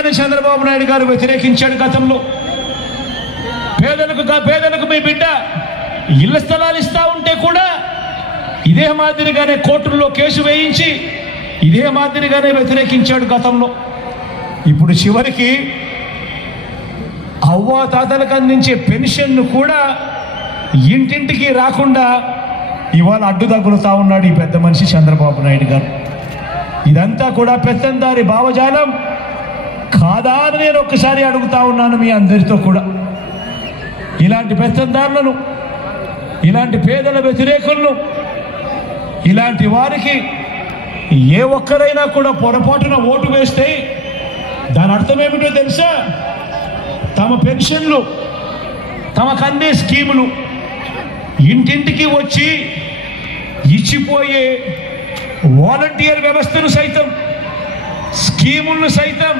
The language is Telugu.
చట్టాన్ని చంద్రబాబు నాయుడు గారు వ్యతిరేకించాడు గతంలో. పేదలకు పేదలకు మీ బిడ్డ ఇళ్ళ స్థలాలు ఇస్తా ఉంటే కూడా ఇదే మాదిరిగానే కోర్టుల్లో కేసు వేయించి ఇదే మాదిరిగానే వ్యతిరేకించాడు గతంలో. ఇప్పుడు చివరికి అవ్వ తాతలకు అందించే పెన్షన్ను కూడా ఇంటింటికి రాకుండా ఇవాళ అడ్డు తగులుతా ఉన్నాడు ఈ పెద్ద మనిషి చంద్రబాబు నాయుడు గారు. ఇదంతా కూడా పెత్తందారి భావజాలం. కాదా అని నేను ఒక్కసారి అడుగుతా ఉన్నాను మీ అందరితో కూడా. ఇలాంటి పెత్తందారులను ఇలాంటి పేదల వ్యతిరేకులను ఇలాంటి వారికి ఏ ఒక్కరైనా కూడా పొరపాటున ఓటు వేస్తే దాని అర్థం ఏమిటో తెలుసా? తమ పెన్షన్లు తమకు అందే స్కీములు ఇంటింటికి వచ్చి ఇచ్చిపోయే వాలంటీర్ వ్యవస్థను సైతం స్కీములను సైతం